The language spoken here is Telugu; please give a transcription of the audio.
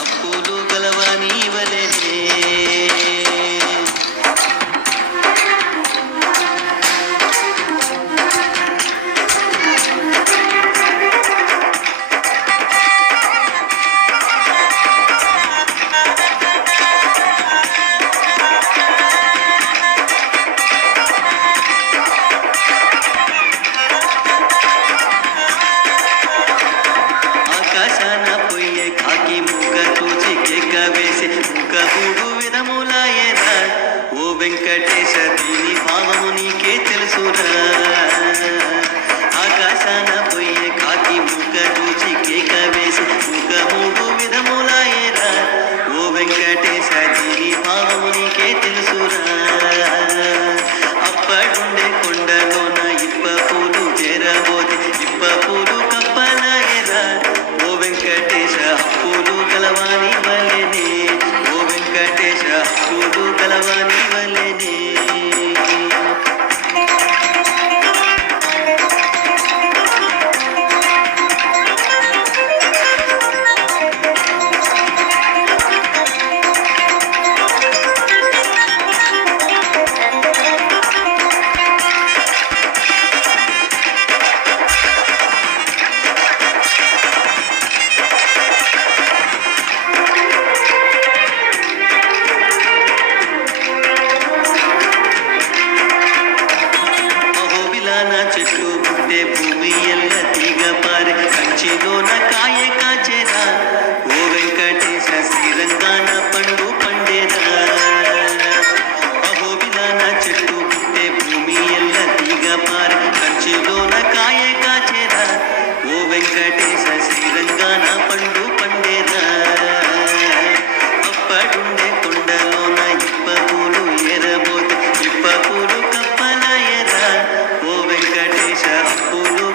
అప్పులు గలవాని వలెనే. ఆకాశాన పోయే కాకి ముఖ చూచి కేక వేసి ముఖ మూడు విధములాయేరా. ఓ వెంకటేశ దీని భావము నీకే తెలుసురా. ఆకాశాన పోయే కాకి ముఖ చూచి కేక వేసి ముఖ మూడు విధములాయేరా. ఓ వెంకటేశ దీని భావము నీకే తెలుసురా. అప్పడుండే కొండలోన ఇప్ప పూలు చేరబోతే ఇప్ప పూలు కప్పలాయేరా. ఓ వెంకటేశ అప్పులు గలవాని వలెనే. ఓ వెంకటేశ అప్పులు గలవాని వలెనే. అహోబిలాన చెట్లు పుట్టే భూమి ఎల్ల తీగ పారే కంచిలోన కాయ కాచేరా. ఓ వెంకటేశ శ్రీరంగాన పండు పండేరా. అహోబిలాన చెట్లు పుట్టే భూమి ఎల్ల తీగ పారే కంచిలోన కాయ కాచేరా. ఓ వెంకటేశ శ్రీరంగాన పండు పండేరా. అప్పడుండే కొండలోన ఇప్ప పూలు ఏరబోతే ఇప్ప పూలు కప్పలాయరా. ఓ వెంకటేశ అప్పులు